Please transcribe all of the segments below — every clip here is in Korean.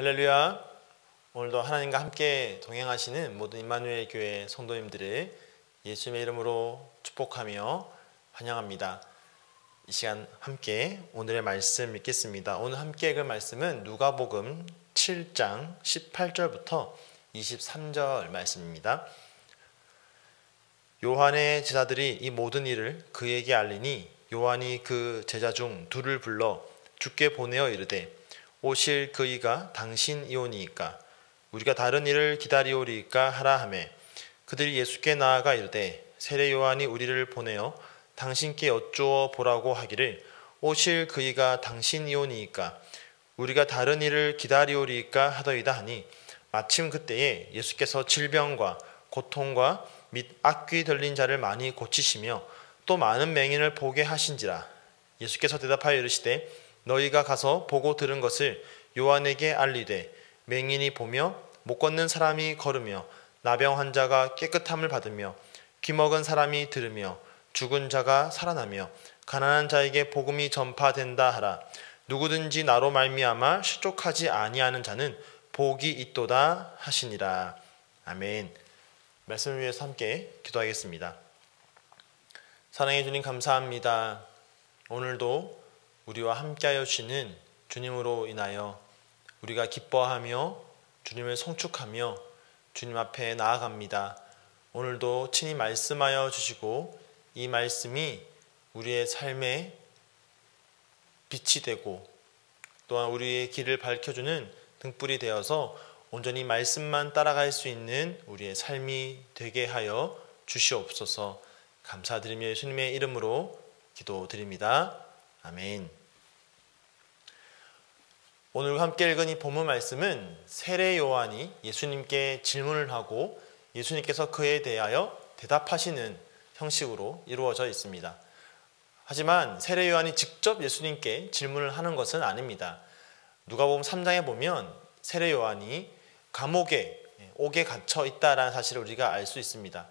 할렐루야. 오늘도 하나님과 함께 동행하시는 모든 임마누엘 교회 성도님들을 예수님의 이름으로 축복하며 환영합니다. 이 시간 함께 오늘의 말씀 읽겠습니다. 오늘 함께 읽을 말씀은 누가복음 7장 18절부터 23절 말씀입니다. 요한의 제자들이 이 모든 일을 그에게 알리니 요한이 그 제자 중 둘을 불러 주께 보내어 이르되 오실 그이가 당신이오니이까 우리가 다른 일을 기다리오리이까 하라 하매 그들이 예수께 나아가 이르되 세례 요한이 우리를 보내어 당신께 여쭈어 보라고 하기를 오실 그이가 당신이오니이까 우리가 다른 일을 기다리오리이까 하더이다 하니 마침 그때에 예수께서 질병과 고통과 및 악귀 들린 자를 많이 고치시며 또 많은 맹인을 보게 하신지라. 예수께서 대답하여 이르시되 너희가 가서 보고 들은 것을 요한에게 알리되 맹인이 보며 못 걷는 사람이 걸으며 나병 환자가 깨끗함을 받으며 귀먹은 사람이 들으며 죽은 자가 살아나며 가난한 자에게 복음이 전파된다 하라. 누구든지 나로 말미암아 실족하지 아니하는 자는 복이 있도다 하시니라. 아멘. 말씀을 위해서 함께 기도하겠습니다. 사랑해 주님 감사합니다. 오늘도 우리와 함께하여 주시는 주님으로 인하여 우리가 기뻐하며 주님을 송축하며 주님 앞에 나아갑니다. 오늘도 친히 말씀하여 주시고 이 말씀이 우리의 삶에 빛이 되고 또한 우리의 길을 밝혀주는 등불이 되어서 온전히 말씀만 따라갈 수 있는 우리의 삶이 되게 하여 주시옵소서. 감사드리며 예수님의 이름으로 기도드립니다. 아멘. 오늘 함께 읽은 이 본문 말씀은 세례 요한이 예수님께 질문을 하고 예수님께서 그에 대하여 대답하시는 형식으로 이루어져 있습니다. 하지만 세례 요한이 직접 예수님께 질문을 하는 것은 아닙니다. 누가복음 3장에 보면 세례 요한이 감옥에 옥에 갇혀 있다라는 사실을 우리가 알 수 있습니다.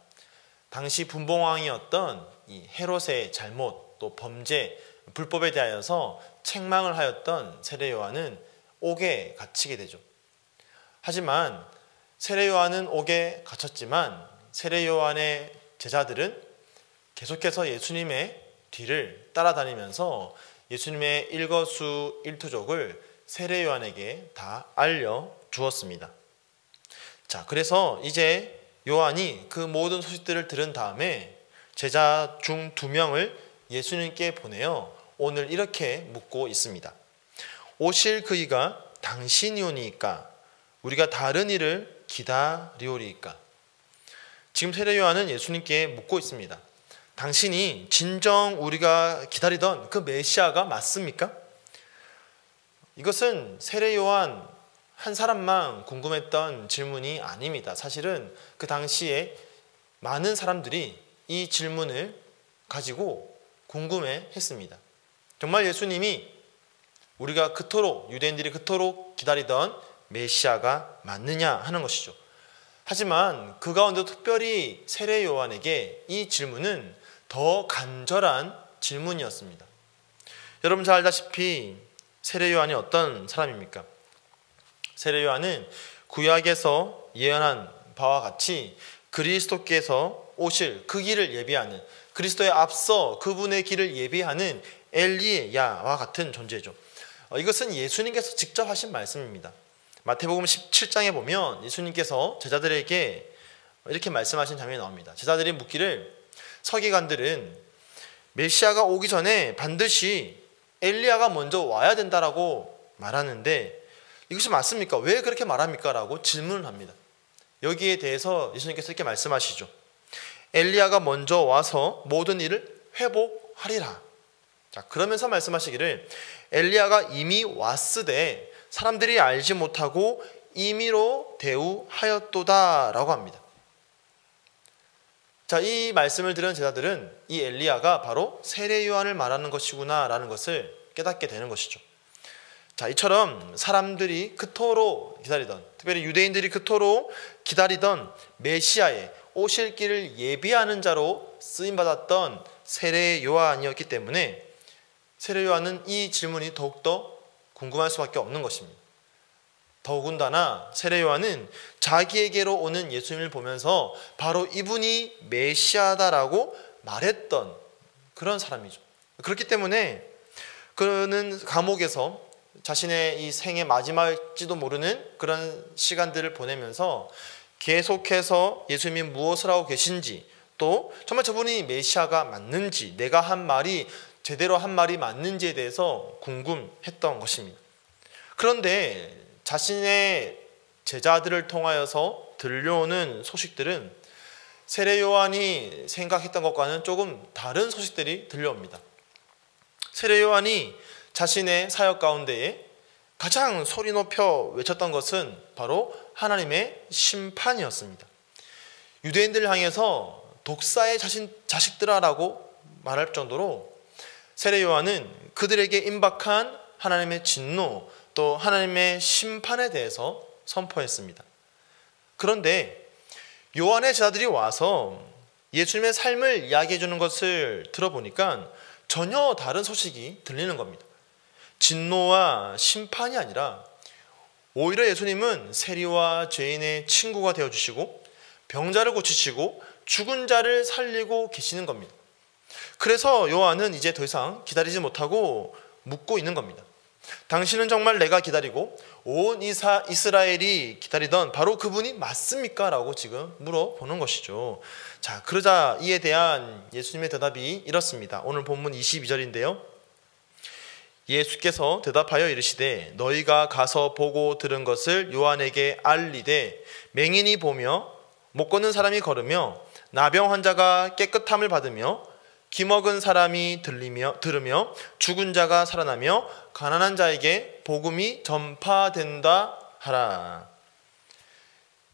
당시 분봉왕이었던 이 헤롯의 잘못 또 범죄 불법에 대하여서 책망을 하였던 세례 요한은 옥에 갇히게 되죠. 하지만 세례 요한은 옥에 갇혔지만 세례 요한의 제자들은 계속해서 예수님의 뒤를 따라다니면서 예수님의 일거수일투족을 세례 요한에게 다 알려 주었습니다. 자, 그래서 이제 요한이 그 모든 소식들을 들은 다음에 제자 중 2명을 예수님께 보내어 오늘 이렇게 묻고 있습니다. 오실 그이가 당신이오니이까 우리가 다른 일을 기다리오리이까. 지금 세례 요한은 예수님께 묻고 있습니다. 당신이 진정 우리가 기다리던 그 메시아가 맞습니까? 이것은 세례 요한 한 사람만 궁금했던 질문이 아닙니다. 사실은 그 당시에 많은 사람들이 이 질문을 가지고 궁금해했습니다. 정말 예수님이 우리가 그토록 유대인들이 그토록 기다리던 메시아가 맞느냐 하는 것이죠. 하지만 그 가운데 특별히 세례 요한에게 이 질문은 더 간절한 질문이었습니다. 여러분 잘 알다시피 세례 요한이 어떤 사람입니까? 세례 요한은 구약에서 예언한 바와 같이 그리스도께서 오실 그 길을 예비하는, 그리스도에 앞서 그분의 길을 예비하는 엘리야와 같은 존재죠. 이것은 예수님께서 직접 하신 말씀입니다. 마태복음 17장에 보면 예수님께서 제자들에게 이렇게 말씀하신 장면이 나옵니다. 제자들이 묻기를 서기관들은 메시아가 오기 전에 반드시 엘리야가 먼저 와야 된다라고 말하는데 이것이 맞습니까? 왜 그렇게 말합니까? 라고 질문을 합니다. 여기에 대해서 예수님께서 이렇게 말씀하시죠. 엘리야가 먼저 와서 모든 일을 회복하리라. 자, 그러면서 말씀하시기를 엘리야가 이미 왔으되 사람들이 알지 못하고 임의로 대우하였도다 라고 합니다. 자, 이 말씀을 들은 제자들은 이 엘리야가 바로 세례 요한을 말하는 것이구나 라는 것을 깨닫게 되는 것이죠. 자, 이처럼 사람들이 그토록 기다리던, 특별히 유대인들이 그토록 기다리던 메시아의 오실 길을 예비하는 자로 쓰임받았던 세례 요한이었기 때문에 세례 요한은 이 질문이 더욱더 궁금할 수밖에 없는 것입니다. 더군다나 세례 요한은 자기에게로 오는 예수님을 보면서 바로 이분이 메시아다라고 말했던 그런 사람이죠. 그렇기 때문에 그는 감옥에서 자신의 이 생의 마지막일지도 모르는 그런 시간들을 보내면서 계속해서 예수님이 무엇을 하고 계신지, 또 정말 저분이 메시아가 맞는지, 내가 한 말이 제대로 한 말이 맞는지에 대해서 궁금했던 것입니다. 그런데 자신의 제자들을 통하여서 들려오는 소식들은 세례 요한이 생각했던 것과는 조금 다른 소식들이 들려옵니다. 세례 요한이 자신의 사역 가운데에 가장 소리 높여 외쳤던 것은 바로 하나님의 심판이었습니다. 유대인들을 향해서 독사의 자식들아라고 말할 정도로 세례 요한은 그들에게 임박한 하나님의 진노, 또 하나님의 심판에 대해서 선포했습니다. 그런데 요한의 제자들이 와서 예수님의 삶을 이야기해 주는 것을 들어보니까 전혀 다른 소식이 들리는 겁니다. 진노와 심판이 아니라 오히려 예수님은 세리와 죄인의 친구가 되어주시고 병자를 고치시고 죽은 자를 살리고 계시는 겁니다. 그래서 요한은 이제 더 이상 기다리지 못하고 묻고 있는 겁니다. 당신은 정말 내가 기다리고 온 이스라엘이 기다리던 바로 그분이 맞습니까? 라고 지금 물어보는 것이죠. 자, 그러자 이에 대한 예수님의 대답이 이렇습니다. 오늘 본문 22절인데요. 예수께서 대답하여 이르시되 너희가 가서 보고 들은 것을 요한에게 알리되 맹인이 보며 못 걷는 사람이 걸으며 나병 환자가 깨끗함을 받으며 기먹은 사람이 들으며 죽은 자가 살아나며 가난한 자에게 복음이 전파된다 하라.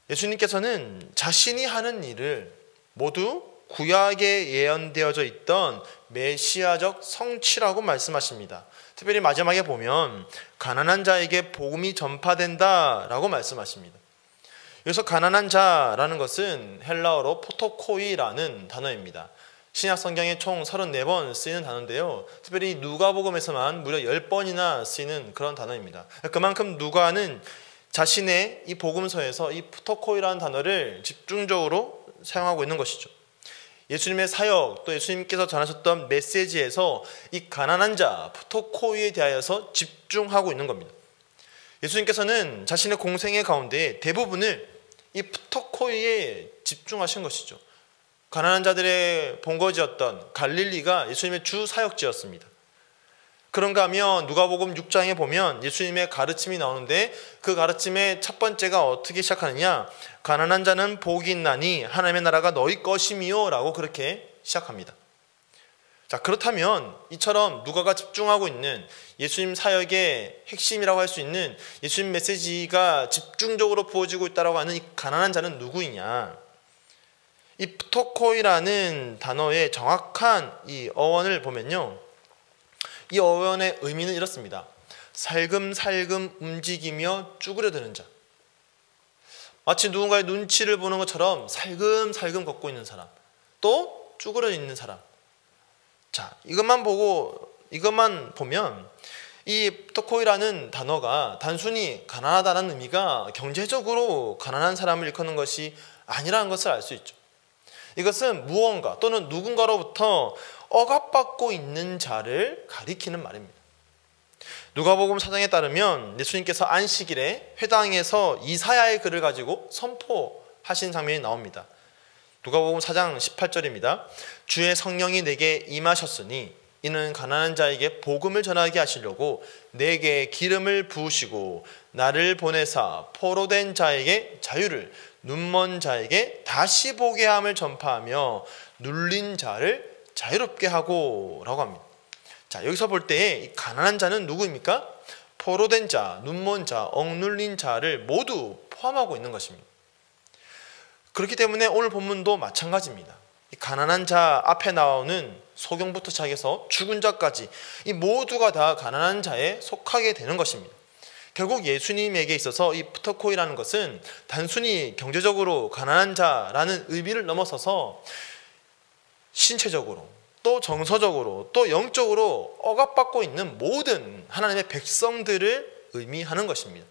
예수님께서는 자신이 하는 일을 모두 구약에 예언되어져 있던 메시아적 성취라고 말씀하십니다. 특별히 마지막에 보면 가난한 자에게 복음이 전파된다라고 말씀하십니다. 여기서 가난한 자라는 것은 헬라어로 포토코이라는 단어입니다. 신약 성경에 총 34번 쓰이는 단어인데요. 특별히 누가복음에서만 무려 10번이나 쓰이는 그런 단어입니다. 그만큼 누가는 자신의 이 복음서에서 이 포토코이라는 단어를 집중적으로 사용하고 있는 것이죠. 예수님의 사역, 또 예수님께서 전하셨던 메시지에서 이 가난한 자, 포토코이에 대하여서 집중하고 있는 겁니다. 예수님께서는 자신의 공생의 가운데 대부분을 이 포토코이에 집중하신 것이죠. 가난한 자들의 본거지였던 갈릴리가 예수님의 주 사역지였습니다. 그런가 하면 누가복음 6장에 보면 예수님의 가르침이 나오는데 그 가르침의 첫 번째가 어떻게 시작하느냐, 가난한 자는 복이 있나니 하나님의 나라가 너희 것이미요 라고 그렇게 시작합니다. 자, 그렇다면 이처럼 누가가 집중하고 있는 예수님 사역의 핵심이라고 할 수 있는 예수님 메시지가 집중적으로 부어지고 있다고 하는 이 가난한 자는 누구이냐, 이 프토코이라는 단어의 정확한 이 어원을 보면요, 이 어원의 의미는 이렇습니다. 살금살금 움직이며 쭈그려드는 자. 마치 누군가의 눈치를 보는 것처럼 살금살금 걷고 있는 사람, 또 쭈그려 있는 사람. 자, 이것만 보면 이 프토코이라는 단어가 단순히 가난하다는 의미가 경제적으로 가난한 사람을 일컫는 것이 아니라는 것을 알 수 있죠. 이것은 무언가 또는 누군가로부터 억압받고 있는 자를 가리키는 말입니다. 누가복음 4장에 따르면 예수님께서 안식일에 회당에서 이사야의 글을 가지고 선포하신 장면이 나옵니다. 누가복음 4장 18절입니다. 주의 성령이 내게 임하셨으니 이는 가난한 자에게 복음을 전하게 하시려고 내게 기름을 부으시고 나를 보내사 포로된 자에게 자유를, 눈먼 자에게 다시 보게 함을 전파하며 눌린 자를 자유롭게 하고 라고 합니다. 자, 여기서 볼 때 가난한 자는 누구입니까? 포로된 자, 눈먼 자, 억눌린 자를 모두 포함하고 있는 것입니다. 그렇기 때문에 오늘 본문도 마찬가지입니다. 이 가난한 자 앞에 나오는 소경부터 시작해서 죽은 자까지 이 모두가 다 가난한 자에 속하게 되는 것입니다. 결국 예수님에게 있어서 이 프토코이라는 것은 단순히 경제적으로 가난한 자라는 의미를 넘어서서 신체적으로 또 정서적으로 또 영적으로 억압받고 있는 모든 하나님의 백성들을 의미하는 것입니다.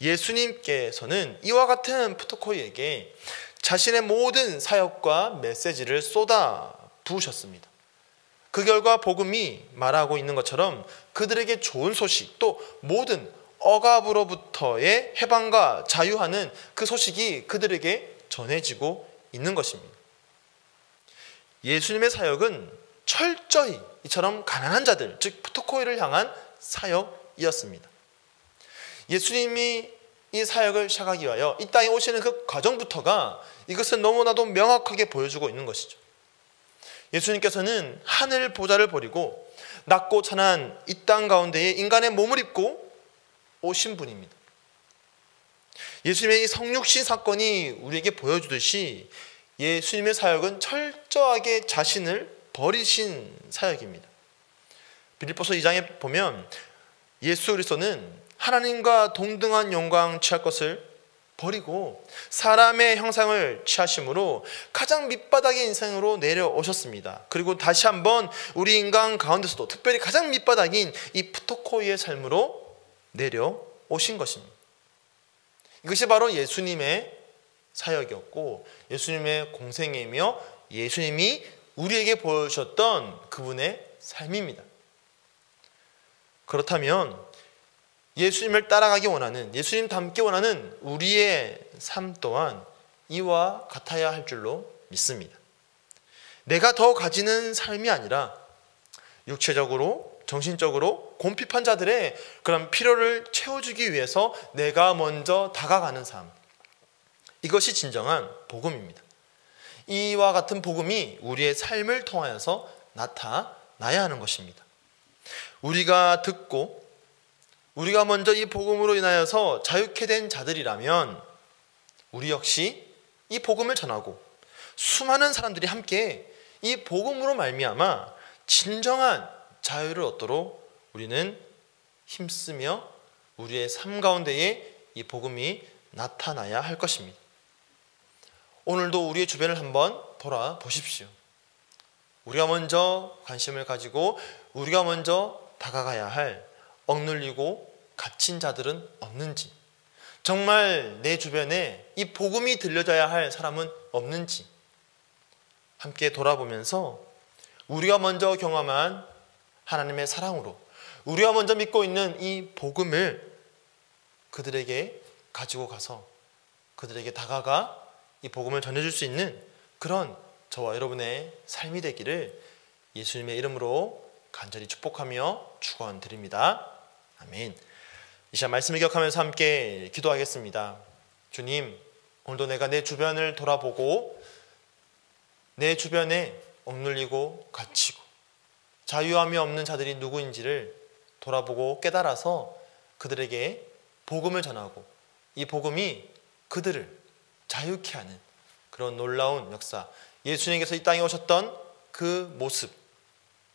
예수님께서는 이와 같은 푸토코이에게 자신의 모든 사역과 메시지를 쏟아 부으셨습니다. 그 결과 복음이 말하고 있는 것처럼 그들에게 좋은 소식, 또 모든 억압으로부터의 해방과 자유하는 그 소식이 그들에게 전해지고 있는 것입니다. 예수님의 사역은 철저히 이처럼 가난한 자들, 즉 푸토코이를 향한 사역이었습니다. 예수님이 이 사역을 시작하기 위하여 이 땅에 오시는 그 과정부터가 이것은 너무나도 명확하게 보여주고 있는 것이죠. 예수님께서는 하늘 보좌를 버리고 낮고 찬한 이 땅 가운데에 인간의 몸을 입고 오신 분입니다. 예수님의 이 성육신 사건이 우리에게 보여주듯이 예수님의 사역은 철저하게 자신을 버리신 사역입니다. 빌립보서 2장에 보면 예수 그리스도는 하나님과 동등한 영광 취할 것을 버리고 사람의 형상을 취하심으로 가장 밑바닥의 인생으로 내려오셨습니다. 그리고 다시 한번 우리 인간 가운데서도 특별히 가장 밑바닥인 이 푸토코이의 삶으로 내려오신 것입니다. 이것이 바로 예수님의 사역이었고 예수님의 공생애이며 예수님이 우리에게 보여주셨던 그분의 삶입니다. 그렇다면 예수님을 따라가기 원하는, 예수님 닮기 원하는 우리의 삶 또한 이와 같아야 할 줄로 믿습니다. 내가 더 가지는 삶이 아니라 육체적으로, 정신적으로 곤핍한 자들의 그런 필요를 채워주기 위해서 내가 먼저 다가가는 삶, 이것이 진정한 복음입니다. 이와 같은 복음이 우리의 삶을 통하여서 나타나야 하는 것입니다. 우리가 듣고 우리가 먼저 이 복음으로 인하여서 자유케 된 자들이라면 우리 역시 이 복음을 전하고 수많은 사람들이 함께 이 복음으로 말미암아 진정한 자유를 얻도록 우리는 힘쓰며 우리의 삶 가운데에 이 복음이 나타나야 할 것입니다. 오늘도 우리의 주변을 한번 돌아보십시오. 우리가 먼저 관심을 가지고 우리가 먼저 다가가야 할 억눌리고 갇힌 자들은 없는지, 정말 내 주변에 이 복음이 들려져야 할 사람은 없는지 함께 돌아보면서 우리가 먼저 경험한 하나님의 사랑으로 우리가 먼저 믿고 있는 이 복음을 그들에게 가지고 가서 그들에게 다가가 이 복음을 전해줄 수 있는 그런 저와 여러분의 삶이 되기를 예수님의 이름으로 간절히 축복하며 축원드립니다. 아멘. 이 시간 말씀을 기억하면서 함께 기도하겠습니다. 주님, 오늘도 내가 내 주변을 돌아보고 내 주변에 억눌리고 갇히고 자유함이 없는 자들이 누구인지를 돌아보고 깨달아서 그들에게 복음을 전하고 이 복음이 그들을 자유케 하는 그런 놀라운 역사, 예수님께서 이 땅에 오셨던 그 모습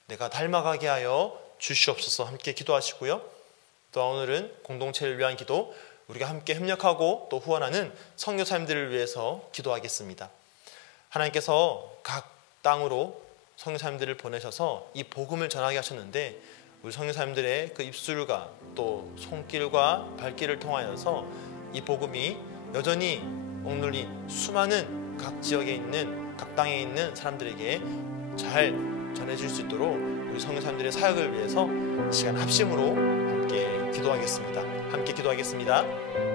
내가 닮아가게 하여 주시옵소서. 함께 기도하시고요. 또 오늘은 공동체를 위한 기도, 우리가 함께 협력하고 또 후원하는 선교사님들을 위해서 기도하겠습니다. 하나님께서 각 땅으로 선교사님들을 보내셔서 이 복음을 전하게 하셨는데 우리 선교사님들의 그 입술과 또 손길과 발길을 통하여서 이 복음이 여전히 억눌린 수많은 각 지역에 있는 각 땅에 있는 사람들에게 잘 전해질 수 있도록 우리 선교사님들의 사역을 위해서 시간 합심으로 함께 기도하겠습니다. 함께 기도하겠습니다.